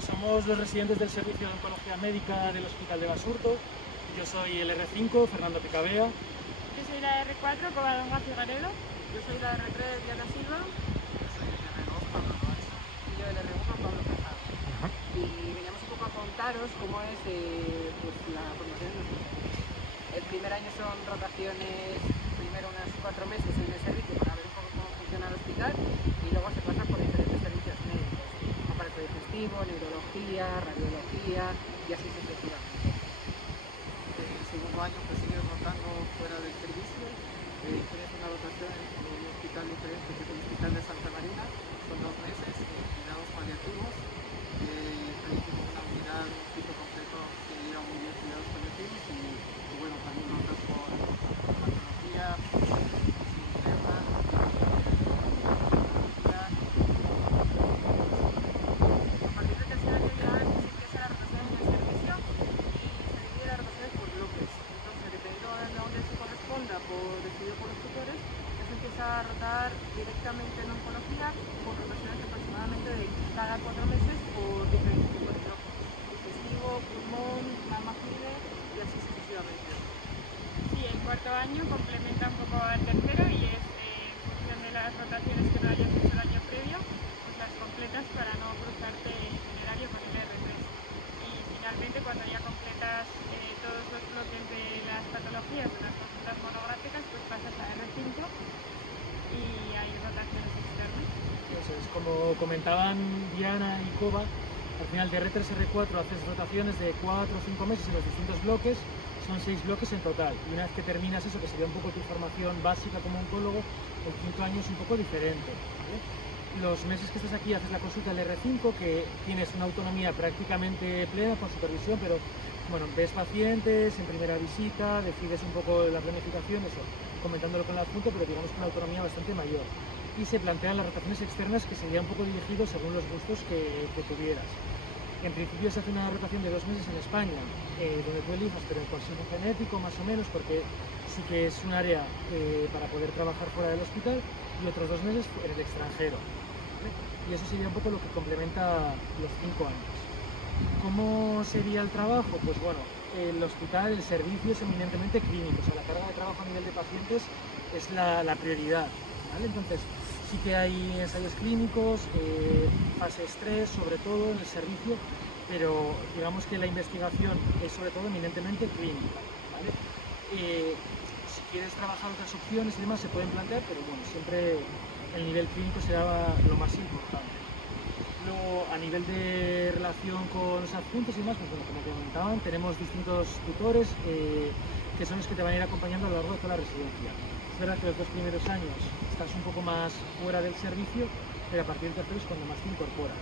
Somos los residentes del Servicio de Oncología Médica del Hospital de Basurto. Yo soy el R5, Fernando Picabea. Yo soy la R4, Covadonga Cigarelo. Yo soy la R3, Diana Silva. Yo soy el R2, Pablo Loaiza. Y yo el R1, Pablo Casado. Y veníamos un poco a contaros cómo es pues, la formación de nuestros equipos. El primer año son rotaciones, primero unas 4 meses en el servicio para ver un poco cómo funciona el hospital y luego se pasa por diferentes servicios médicos, aparato digestivo, neurología, radiología y así sucesivamente. El segundo año pues sigue rotando fuera del servicio. Tienes una rotación en un hospital diferente que es el Hospital de Santa Marina, son 2 meses, cuidados paliativos. Ahí tengo una unidad, un piso completo que lleva muy bien cuidados paliativos y bueno, también notas por patología, interna, A partir del tercer año ya se empieza la rotación en el servicio y se divide las rotaciones por bloques. Entonces, dependiendo de dónde se corresponda decidido por los tutores, ya se empieza a rotar directamente en oncología con rotaciones aproximadamente de cada 4 meses por diferentes tipos de bloques. Digestivo, pulmón, mama fibra y así sucesivamente. Sí, el cuarto año complementa un poco al tercero y es en función de las rotaciones que no hayas hecho el año previo, pues las completas para no cruzarte en horario con el R3. Y finalmente, cuando ya completas todos los bloques de las patologías de las consultas monográficas, pues pasas a R5 y hay rotaciones externas. Eso es, como comentaban Diana y Cova, al final de R3 R4 haces rotaciones de 4 o 5 meses en los distintos bloques, son 6 bloques en total. Y una vez que terminas eso, que sería un poco tu formación básica como oncólogo, el quinto año es un poco diferente, ¿vale? Los meses que estás aquí haces la consulta del R5, que tienes una autonomía prácticamente plena con supervisión, pero bueno, ves pacientes en primera visita, decides un poco la planificación, eso, comentándolo con el adjunto, pero digamos con una autonomía bastante mayor. Y se plantean las rotaciones externas, que sería un poco dirigido según los gustos que tuvieras. En principio se hace una rotación de 2 meses en España, donde tú elijas, pero en consejo genético más o menos, porque sí que es un área para poder trabajar fuera del hospital, y otros 2 meses en el extranjero, ¿vale? Y eso sería un poco lo que complementa los 5 años. ¿Cómo sería el trabajo? Pues bueno, el hospital, el servicio es eminentemente clínico, o sea, la carga de trabajo a nivel de pacientes es la prioridad, ¿vale? Entonces, sí que hay ensayos clínicos, fases 3 sobre todo en el servicio, pero digamos que la investigación es sobre todo eminentemente clínica, ¿vale? Si quieres trabajar otras opciones y demás se pueden plantear, pero bueno, siempre el nivel clínico será lo más importante. Luego, a nivel de relación con los adjuntos y demás, pues bueno, como comentaban, tenemos distintos tutores que son los que te van a ir acompañando a lo largo de toda la residencia. Es verdad que los 2 primeros años estás un poco más fuera del servicio, pero a partir del tercero es cuando más te incorporas.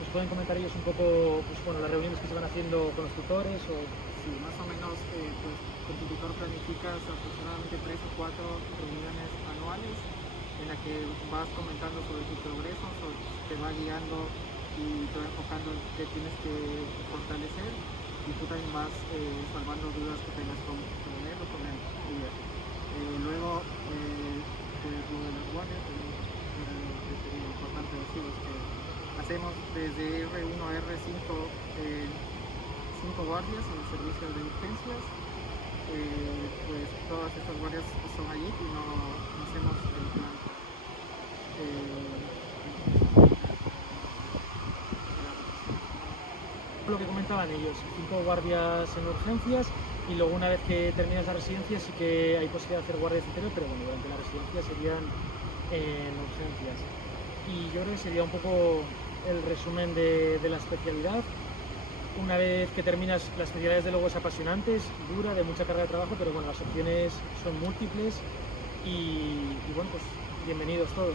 ¿Nos pueden comentar ellos un poco pues, bueno, las reuniones que se van haciendo con los tutores? Sí, más o menos pues, con tu tutor planificas aproximadamente 3 o 4 reuniones anuales en la que vas comentando sobre tu progreso, te va guiando y te va enfocando en qué tienes que fortalecer y tú también vas salvando dudas que tengas con él o con el líder. Luego, pues, lo de las guardias, sería importante decirles que hacemos desde R1 a R5 5 guardias en el servicio de urgencias. Pues todas estas guardias son allí y no hacemos el plan. Lo que comentaban ellos, 5 guardias en urgencias y luego una vez que terminas la residencia sí que hay posibilidad de hacer guardias interior, pero bueno, durante la residencia serían en urgencias. Y yo creo que sería un poco el resumen de la especialidad. Una vez que terminas, la especialidad desde luego es apasionante, es dura, de mucha carga de trabajo, pero bueno, las opciones son múltiples y bueno, pues bienvenidos todos.